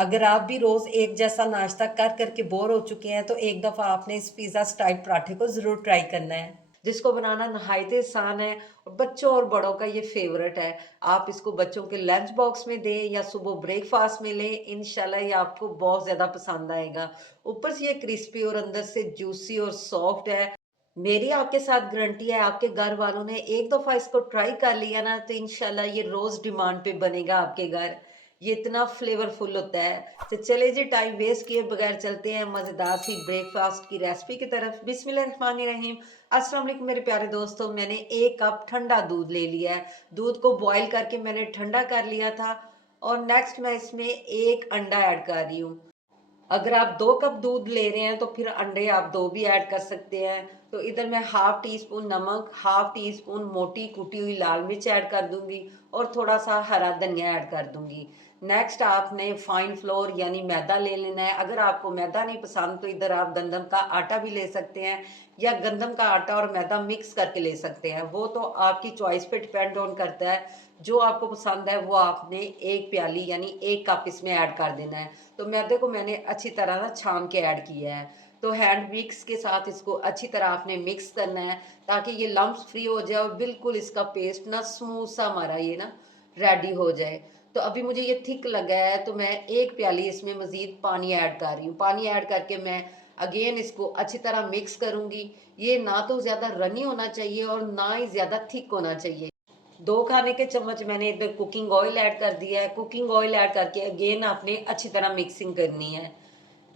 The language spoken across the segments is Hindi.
अगर आप भी रोज एक जैसा नाश्ता कर करके बोर हो चुके हैं तो एक दफा आपने इस पिज्जा स्टाइल पराठे को जरूर ट्राई करना है, जिसको बनाना नहायत आसान है और बच्चों और बड़ों का ये फेवरेट है। आप इसको बच्चों के लंच बॉक्स में दें या सुबह ब्रेकफास्ट में लें, इंशाल्लाह ये आपको बहुत ज्यादा पसंद आएगा। ऊपर से ये क्रिस्पी और अंदर से जूसी और सॉफ्ट है। मेरी आपके साथ गारंटी है, आपके घर वालों ने एक दफा इसको ट्राई कर लिया ना तो इंशाल्लाह ये रोज डिमांड पे बनेगा आपके घर। ये इतना फ्लेवरफुल होता है। तो चले जी, टाइम वेस्ट किए बगैर चलते हैं मज़ेदार सी ब्रेकफास्ट की रेसिपी की तरफ। बिस्मिल्लाहिर्रहमानिर्रहीम। अस्सलाम वालेकुम मेरे प्यारे दोस्तों, मैंने 1 कप ठंडा दूध ले लिया है। दूध को बॉईल करके मैंने ठंडा कर लिया था और नेक्स्ट मैं इसमें 1 अंडा ऐड कर रही हूँ। अगर आप 2 कप दूध ले रहे हैं तो फिर अंडे आप 2 भी ऐड कर सकते हैं। तो इधर मैं हाफ टी स्पून नमक, हाफ टी स्पून मोटी कुटी हुई लाल मिर्च ऐड कर दूंगी और थोड़ा सा हरा धनिया ऐड कर दूंगी। नेक्स्ट आपने फाइन फ्लोर यानी मैदा ले लेना है। अगर आपको मैदा नहीं पसंद तो इधर आप गंदम का आटा भी ले सकते हैं या गंदम का आटा और मैदा मिक्स करके ले सकते हैं। वो तो आपकी चॉइस पे डिपेंड ऑन करता है। जो आपको पसंद है वो आपने 1 प्याली यानी 1 कप इसमें ऐड कर देना है। तो मैदे को मैंने अच्छी तरह ना छान के ऐड किया है। तो हैंड मिक्स के साथ इसको अच्छी तरह आपने मिक्स करना है ताकि ये लम्प्स फ्री हो जाए और बिल्कुल इसका पेस्ट ना स्मूथ सा हमारा ये ना रेडी हो जाए। तो अभी मुझे ये थिक लगा है तो मैं 1 प्याली इसमें मजीद पानी ऐड कर रही हूँ। पानी ऐड करके मैं अगेन इसको अच्छी तरह मिक्स करूंगी। ये ना तो ज्यादा रनी होना चाहिए और ना ही ज्यादा थिक होना चाहिए। 2 खाने के चम्मच मैंने इधर कुकिंग ऑयल ऐड कर दिया है। कुकिंग ऑयल ऐड करके अगेन आपने अच्छी तरह मिक्सिंग करनी है।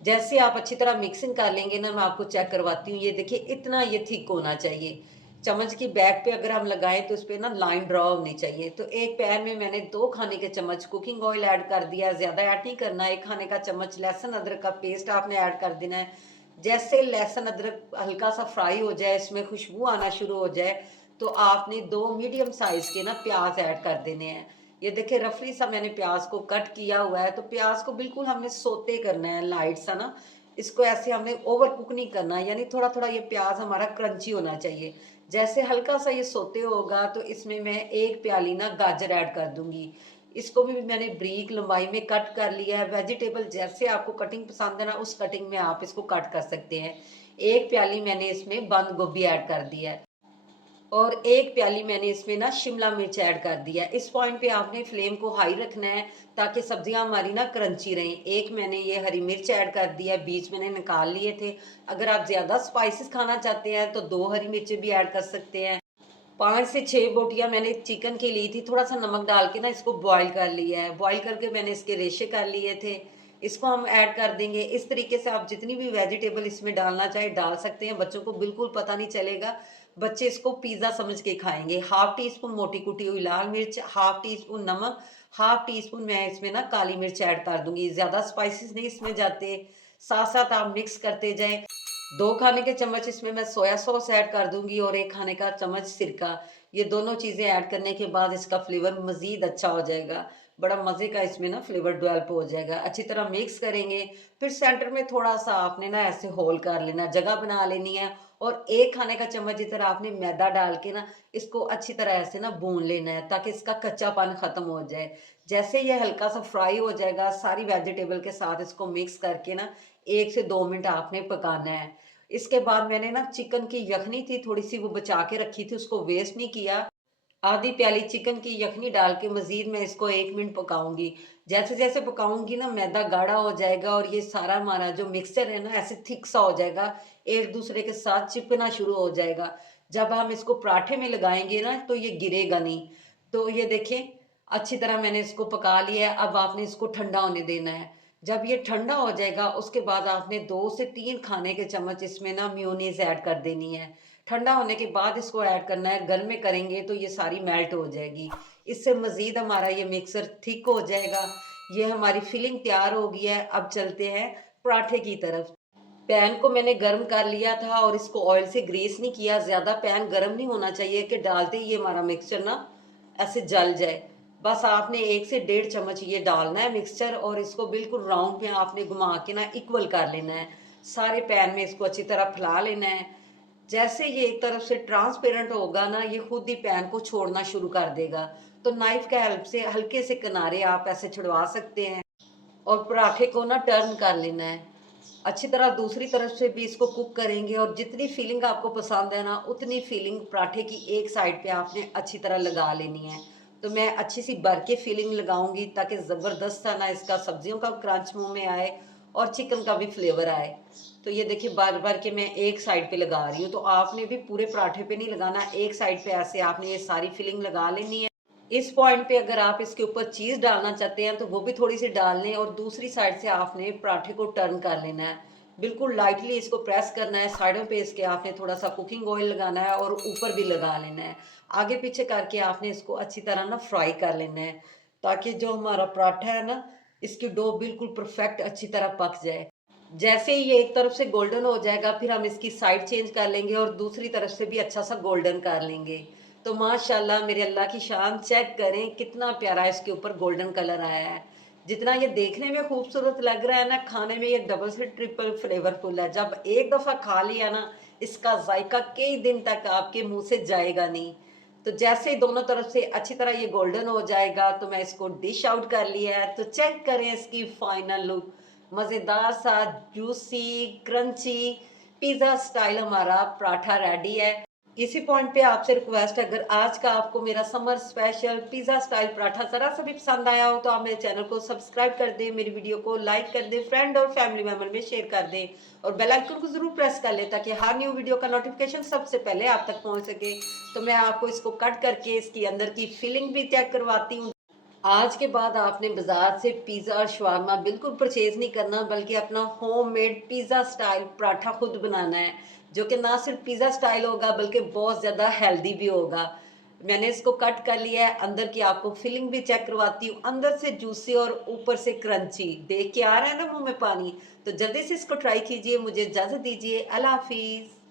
जैसे आप अच्छी तरह मिक्सिंग कर लेंगे ना, मैं आपको चेक करवाती हूँ। ये देखिए इतना ये थिक होना चाहिए। चम्मच की बैक पे अगर हम लगाएं तो उस पे ना लाइन ड्रॉ होनी चाहिए। तो एक पैन में मैंने 2 खाने के चम्मच कुकिंग ऑयल ऐड कर दिया है। ज्यादा ऐड नहीं करना। 1 खाने का चम्मच लहसुन अदरक का पेस्ट आपने ऐड कर देना है। जैसे लहसुन अदरक हल्का सा फ्राई हो जाए, इसमें खुशबू आना शुरू हो जाए, तो आपने 2 मीडियम साइज के ना प्याज ऐड कर देने हैं। ये देखिए रफली सा मैंने प्याज को कट किया हुआ है। तो प्याज को बिल्कुल हमने सोते करना है, लाइट सा ना। इसको ऐसे हमने ओवर कुक नहीं करना, यानी थोड़ा थोड़ा ये प्याज हमारा क्रंची होना चाहिए। जैसे हल्का सा ये सोते होगा तो इसमें मैं 1 प्याली ना गाजर ऐड कर दूंगी। इसको भी मैंने ब्रीक लंबाई में कट कर लिया है। वेजिटेबल जैसे आपको कटिंग पसंद है ना, उस कटिंग में आप इसको कट कर सकते हैं। 1 प्याली मैंने इसमें बंद गोभी ऐड कर दिया है और 1 प्याली मैंने इसमें ना शिमला मिर्च ऐड कर दिया है। इस पॉइंट पे आपने फ्लेम को हाई रखना है ताकि सब्जियां हमारी ना क्रंची रहें। एक मैंने ये हरी मिर्च ऐड कर दिया है, बीज मैंने निकाल लिए थे। अगर आप ज्यादा स्पाइसेस खाना चाहते हैं तो 2 हरी मिर्चें भी ऐड कर सकते हैं। 5 से 6 बोटियां मैंने चिकन की ली थी। थोड़ा सा नमक डाल के ना इसको बॉईल कर लिया है। बॉईल करके मैंने इसके रेशे कर लिए थे। इसको हम ऐड कर देंगे। इस तरीके से आप जितनी भी वेजिटेबल इसमें डालना चाहे डाल सकते हैं। बच्चों को बिल्कुल पता नहीं चलेगा। बच्चे इसको पिज्जा समझ के खाएंगे। हाफ टी स्पून मोटी कुटी हुई लाल मिर्च, हाफ टी स्पून नमक, हाफ टी स्पून मैं इसमें ना काली मिर्च ऐड कर दूंगी। ज्यादा स्पाइसेस नहीं इसमें जाते। साथ साथ आप मिक्स करते जाएं। 2 खाने के चम्मच इसमें मैं सोया सॉस ऐड कर दूंगी और 1 खाने का चम्मच सिरका। ये दोनों चीजें ऐड करने के बाद इसका फ्लेवर मजीद अच्छा हो जाएगा। बड़ा मजे का इसमें ना फ्लेवर डेवलप हो जाएगा। अच्छी तरह मिक्स करेंगे। फिर सेंटर में थोड़ा सा आपने ना ऐसे होल कर लेना, जगह बना लेनी है और 1 खाने का चम्मच जितना आपने मैदा डाल के ना इसको अच्छी तरह ऐसे ना भून लेना है ताकि इसका कच्चापन खत्म हो जाए। जैसे ये हल्का सा फ्राई हो जाएगा, सारी वेजिटेबल के साथ इसको मिक्स करके ना 1 से 2 मिनट आपने पकाना है। इसके बाद मैंने ना चिकन की यखनी थी थोड़ी सी, वो बचा के रखी थी, उसको वेस्ट नहीं किया। आधी प्याली चिकन की यखनी डाल के मजीद मैं इसको 1 मिनट पकाऊंगी। जैसे जैसे पकाऊंगी ना मैदा गाढ़ा हो जाएगा और ये सारा हमारा जो मिक्सचर है ना ऐसे थिक सा हो जाएगा, एक दूसरे के साथ चिपकना शुरू हो जाएगा। जब हम इसको पराठे में लगाएंगे ना तो ये गिरेगा नहीं। तो ये देखें, अच्छी तरह मैंने इसको पका लिया है। अब आपने इसको ठंडा होने देना है। जब ये ठंडा हो जाएगा उसके बाद आपने 2 से 3 खाने के चम्मच इसमें ना मेयोनीज ऐड कर देनी है। ठंडा होने के बाद इसको ऐड करना है। गर्म में करेंगे तो ये सारी मेल्ट हो जाएगी। इससे मजीद हमारा ये मिक्सर थिक हो जाएगा। ये हमारी फिलिंग तैयार हो गई है। अब चलते हैं पराठे की तरफ। पैन को मैंने गर्म कर लिया था और इसको ऑयल से ग्रीस नहीं किया। ज्यादा पैन गर्म नहीं होना चाहिए कि डालते ही ये हमारा मिक्सचर ना ऐसे जल जाए। बस आपने 1 से 1.5 चम्मच ये डालना है मिक्सचर और इसको बिल्कुल राउंड में आपने घुमा के ना इक्वल कर लेना है। सारे पैन में इसको अच्छी तरह फैला लेना है। जैसे ये एक तरफ से ट्रांसपेरेंट होगा ना, ये खुद ही पैन को छोड़ना शुरू कर देगा। तो नाइफ के हेल्प से हल्के से किनारे आप ऐसे छुड़वा सकते हैं। और पराठे को ना टर्न कर लेना है। अच्छी तरह दूसरी तरफ से भी इसको कुक करेंगे और जितनी फीलिंग आपको पसंद है ना, उतनी फीलिंग पराठे की एक साइड पे आपने अच्छी तरह लगा लेनी है। तो मैं अच्छी सी भर के फीलिंग लगाऊँगी ताकि ज़बरदस्त सा ना इसका सब्जियों का क्रंच मुँह में आए और चिकन का भी फ्लेवर आए। तो ये देखिए भर-भर के मैं एक साइड पे लगा रही हूँ, तो आपने भी पूरे पराठे पे नहीं लगाना, एक साइड पे ऐसे आपने ये सारी फीलिंग लगा लेनी है। इस पॉइंट पे अगर आप इसके ऊपर चीज़ डालना चाहते हैं तो वो भी थोड़ी-सी डाल लें और दूसरी साइड से आपने पराठे को टर्न कर लेना है। बिल्कुल लाइटली इसको प्रेस करना है, साइडों पे इसके आपने थोड़ा-सा कुकिंग ऑयल लगाना है और ऊपर भी लगा लेना है। आगे-पीछे करके आपने इसको अच्छी तरह ना फ्राई कर लेना है, ताकि जो हमारा पराठा है ना, इसकी डो बिल्कुल परफेक्ट अच्छी तरह पक जाए। जैसे ही ये एक तरफ से गोल्डन हो जाएगा, फिर हम इसकी साइड चेंज कर लेंगे और दूसरी तरफ से भी अच्छा-सा गोल्डन कर लेंगे। तो माशाल्लाह मेरे अल्लाह की शान, चेक करें कितना प्यारा इसके ऊपर गोल्डन कलर आया है। जितना ये देखने में खूबसूरत लग रहा है ना, खाने में ये डबल से ट्रिपल फ्लेवरफुल है। जब एक दफ़ा खा लिया ना, इसका जायका कई दिन तक आपके मुँह से जाएगा नहीं। तो जैसे ही दोनों तरफ से अच्छी तरह ये गोल्डन हो जाएगा, तो मैं इसको डिश आउट कर लिया है। तो चेक करें इसकी फाइनल लुक। मज़ेदार सा जूसी क्रंची पिज़्ज़ा स्टाइल हमारा पराठा रेडी है। इसी पॉइंट पे आपसे रिक्वेस्ट है, अगर आज का आपको मेरा summer special pizza style paratha ज़रा सा भी पसंद आया हो तो आप मेरे चैनल को सब्सक्राइब कर दें, मेरी वीडियो को लाइक कर दें, फ्रेंड और फैमिली मेंबर में शेयर कर दें और बेल आइकन को ज़रूर प्रेस कर लें ताकि हर न्यू वीडियो का नोटिफिकेशन सबसे पहले आप तक पहुंच सके। तो मैं आपको इसको कट करके इसकी अंदर की फीलिंग भी चेक करवाती हूँ। आज के बाद आपने बाजार से पिज़्ज़ा और शवारमा बिल्कुल परचेज़ नहीं करना, बल्कि अपना होममेड पिज़्ज़ा स्टाइल पराठा खुद बनाना है, जो कि ना सिर्फ पिज़्ज़ा स्टाइल होगा बल्कि बहुत ज़्यादा हेल्दी भी होगा। मैंने इसको कट कर लिया है, अंदर की आपको फिलिंग भी चेक करवाती हूँ, अंदर से जूसी और ऊपर से क्रंची। देख के आ रहा है ना मुँह में पानी? तो जल्दी से इसको ट्राई कीजिए, मुझे इजाज़त दीजिए। अल्लाह हाफ़िज़।